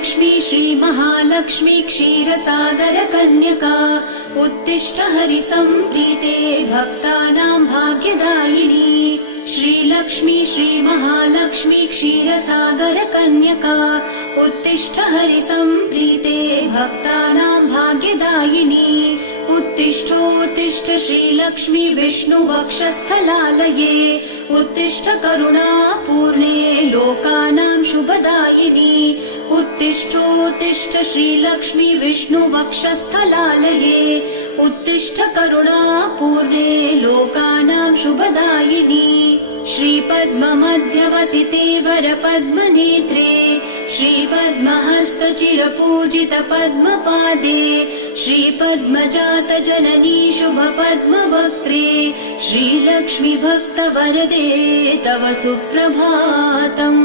श्रीलक्ष्मी श्रीमहालक्ष्मी क्षीरसागरकन्यका उत्तिष्ठ हरिसम्प्रीते भक्तानां भाग्यदायिनी। श्रीलक्ष्मी श्रीमहालक्ष्मी क्षीरसागरकन्यका उत्तिष्ठ हरिसम्प्रीते भक्तानां भाग्यदायिनी। उत्तिष्ठोत्तिष्ठ श्रीलक्ष्मी विष्णुवक्षस्थलालये उत्तिष्ठ करुणापूर्णे लोकानां शुभदायिनी। उत्तिष्ठोत्तिष्ठ श्रीलक्ष्मी विष्णुवक्षस्थलालये उत्तिष्ठ करुणापूर्णे लोकानां शुभदायिनी। श्रीपद्ममध्यवसिते वरपद्मनेत्रे श्रीपद्महस्तचिरपूजित पद्मपादे श्रीपद्मजातजननी शुभपद्मवक्त्रे श्रीलक्ष्मी भक्तवरदे तव सुप्रभातम्।